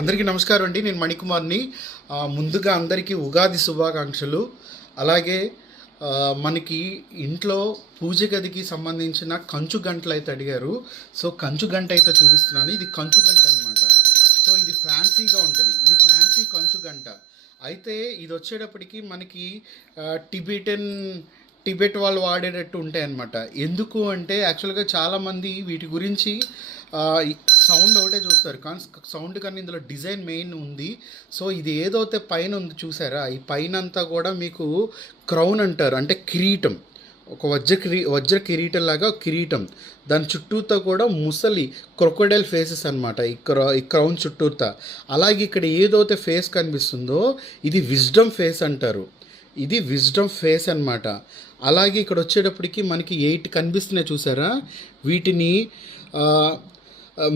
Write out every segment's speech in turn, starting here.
అందరికీ నమస్కారం అండి. నేను మణికుమార్ని. ముందుగా అందరికీ ఉగాది శుభాకాంక్షలు. అలాగే మనకి ఇంట్లో పూజ గదికి సంబంధించిన కంచు గంటలు అయితే అడిగారు. సో కంచు గంట అయితే చూపిస్తున్నాను. ఇది కంచు గంట అనమాట. సో ఇది ఫ్యాన్సీగా ఉంటుంది. ఇది ఫ్యాన్సీ కంచు గంట. అయితే ఇది వచ్చేటప్పటికి మనకి టిబెట్ వాళ్ళు వాడేటట్టు ఉంటాయి అన్నమాట. ఎందుకు అంటే యాక్చువల్గా చాలామంది వీటి గురించి సౌండ్ ఒకటే చూస్తారు, కానీ సౌండ్ కన్నా ఇందులో డిజైన్ మెయిన్ ఉంది. సో ఇది ఏదైతే పైన ఉంది చూసారా, ఈ పైన అంతా కూడా మీకు క్రౌన్ అంటారు, అంటే కిరీటం, ఒక వజ్ర కిరీటం లాగా కిరీటం. దాని చుట్టూతో కూడా ముసలి క్రొకోడైల్ ఫేసెస్ అనమాట ఈ క్రౌన్ చుట్టూతా. అలాగే ఇక్కడ ఏదైతే ఫేస్ కనిపిస్తుందో ఇది విజ్డమ్ ఫేస్ అంటారు. ఇది విజ్డమ్ ఫేస్ అనమాట. అలాగే ఇక్కడ వచ్చేటప్పటికి మనకి 8 కనిపిస్తున్నాయి చూసారా, వీటిని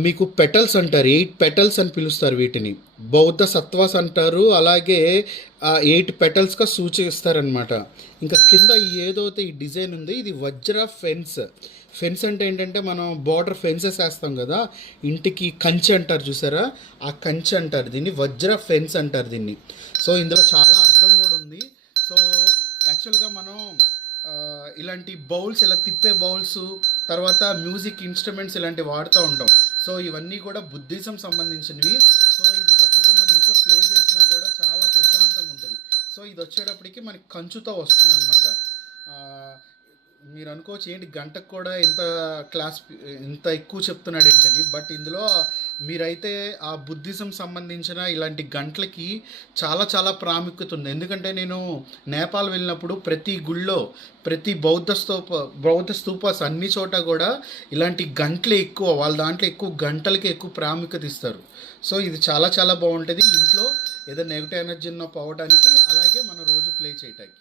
మీకు పెటల్స్ అంటారు. 8 పెటల్స్ అని పిలుస్తారు వీటిని. బౌద్ధ సత్వాస్ అంటారు. అలాగే 8 పెటల్స్గా సూచిస్తారనమాట. ఇంకా కింద ఏదైతే ఈ డిజైన్ ఉంది ఇది వజ్ర ఫెన్స్ అంటే ఏంటంటే మనం బార్డర్ ఫెన్సెస్ వేస్తాం కదా, ఇంటికి కంచె అంటారు చూసారా, ఆ కంచె అంటారు దీన్ని, వజ్ర ఫెన్స్ అంటారు దీన్ని. సో ఇందులో చాలా అర్థం కూడా ఉంది. సో యాక్చువల్గా మనం ఇలాంటి బౌల్స్, ఇలా తిప్పే బౌల్స్, తర్వాత మ్యూజిక్ ఇన్స్ట్రుమెంట్స్ ఇలాంటివి వాడుతూ ఉంటాం. సో ఇవన్నీ కూడా బుద్ధిజం సంబంధించినవి. సో ఇది చక్కగా మన ఇంట్లో ప్లే చేసినా కూడా చాలా ప్రశాంతంగా ఉంటుంది. సో ఇది వచ్చేటప్పటికి మనకి కంచుతో వస్తుందన్నమాట. మీరు అనుకోవచ్చు ఏంటి గంటకు కూడా ఇంత ఎక్కువ చెప్తున్నాడు ఏంటని. బట్ ఇందులో మీరైతే ఆ బుద్ధిజం సంబంధించిన ఇలాంటి గంటలకి చాలా చాలా ప్రాముఖ్యత ఉంది. ఎందుకంటే నేను నేపాల్ వెళ్ళినప్పుడు ప్రతి గుళ్ళో, ప్రతి బౌద్ధ స్తూపాస్ అన్ని చోట కూడా ఇలాంటి గంటలే ఎక్కువ, వాళ్ళ దాంట్లో ఎక్కువ గంటలకి ఎక్కువ ప్రాముఖ్యత ఇస్తారు. సో ఇది చాలా చాలా బాగుంటుంది ఇంట్లో ఏదో నెగిటివ్ ఎనర్జీ పోవడానికి, అలాగే మనం రోజు ప్లే చేయటానికి.